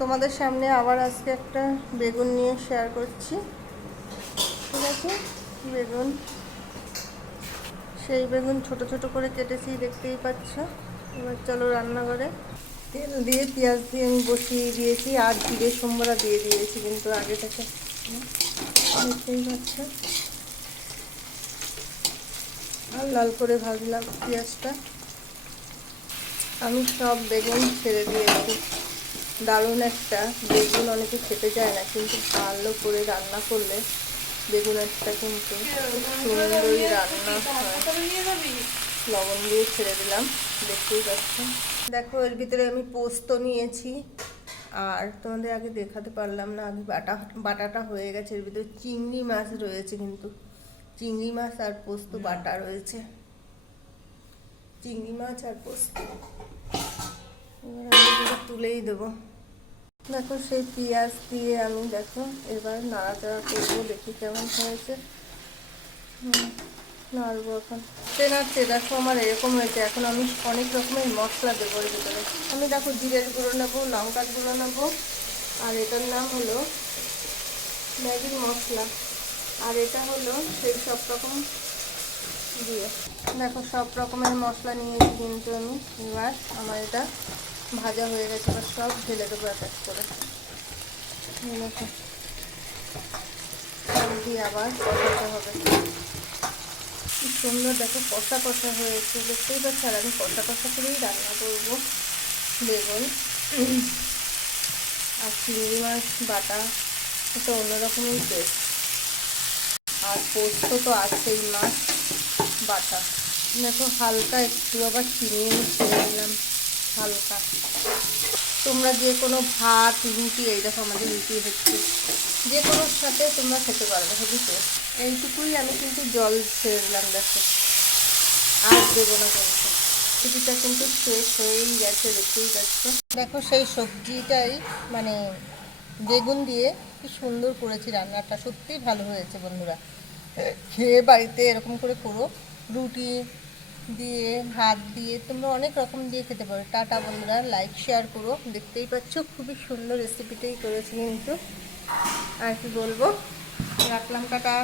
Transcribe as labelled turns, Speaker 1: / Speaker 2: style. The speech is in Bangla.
Speaker 1: তোমাদের সামনে আবার আজকে একটা বেগুন নিয়ে শেয়ার করছি। ঠিক আছে? বেগুন। সেই বেগুন ছোট ছোট করে কেটেছি, দেখতেই পাচ্ছ। এবার চলো রান্নাঘরে। তেল দিয়ে পেঁয়াজ দিয়ে আমি বসিয়ে দিয়েছি, আর জিরে সোমবারা দিয়ে দিয়েছি, কিন্তু আগে থেকে দেখতেই পাচ্ছ। আর লাল করে ভাজলাম পেঁয়াজটা। আমি সব বেগুন ছেড়ে দিয়েছি। দারুণ একটা, বেগুন অনেকে খেতে চায় না, কিন্তু ভালো করে রান্না করলে বেগুন একটা কিন্তু সুন্দরই রান্না লবণ দিয়ে ছেড়ে দিলাম, দেখতেই পাচ্ছেন। দেখো, এর ভিতরে আমি পোস্ত নিয়েছি। আর তোমাদের আগে দেখাতে পারলাম না আমি বাটা, বাটাটা হয়ে গেছে। এর ভিতরে চিংড়ি মাছ রয়েছে কিন্তু। চিংড়ি মাছ আর পোস্ত বাটা রয়েছে। চিংড়ি মাছ আর পোস্ত। এবার আমি তুলেই দেবো। দেখো সেই পেঁয়াজ দিয়ে আমি দেখো এবার নাড়াচাড়া করব, দেখি কেমন হয়েছে। নাড়বো এখন। সে নাড়ছে দেখো আমার এরকম হয়েছে। এখন আমি অনেক রকমের মশলা দেবো এর ভিতরে। আমি দেখো জিরের গুঁড়ো নেব, লঙ্কার গুঁড়ো নেব, আর এটার নাম হলো ম্যাগির মশলা। আর এটা হলো সেই সব রকম দিয়ে। দেখো সব রকমের মশলা নিয়েছি কিন্তু আমি। এবার আমার এটা ভাজা হয়ে গেছে, এবার সব ঢেলে দেবো এক এক করে। দিয়ে আবার কষাতে হবে। সুন্দর দেখো, কষা কষা হয়েছে। দেখতেই পাচ্ছি, আর আমি কষা কষা করেই রান্না করব। বেগুন আর চিংড়ি মাছ, বাটা এটা অন্যরকমই টেস্ট আর পোস্ত তো আছেই, মাছ, বাটা। দেখো, হালকা একটু আবার চিনি ছেড়ে দিলাম হালকা তোমরা যে কোনো ভাত, রুটি, এই দেখো আমাদের রুটি হচ্ছে। যে কোনো সাথে তোমরা খেতে পারবে হেভি টেস্ট এইটুকুই আমি কিন্তু জল ছেড়ে দিলাম, দেখো। আর দেবো না কিন্তু রুটিটা কিন্তু শেষ হয়েই গেছে, দেখতেই পাচ্ছ। দেখো সেই সবজিটাই মানে বেগুন দিয়ে কি সুন্দর করেছি রান্নাটা। সত্যিই ভালো হয়েছে বন্ধুরা। খেয়ে বাড়িতে এরকম করে করো। রুটি দিয়ে ভাত দিয়ে, তোমরা অনেক রকম দিয়ে খেতে পারো। টাটা বন্ধুরা লাইক শেয়ার করো। দেখতেই পাচ্ছ, খুবই সুন্দর রেসিপিটাই করেছি কিন্তু। আর কি বলব? রাখলাম, টাটা।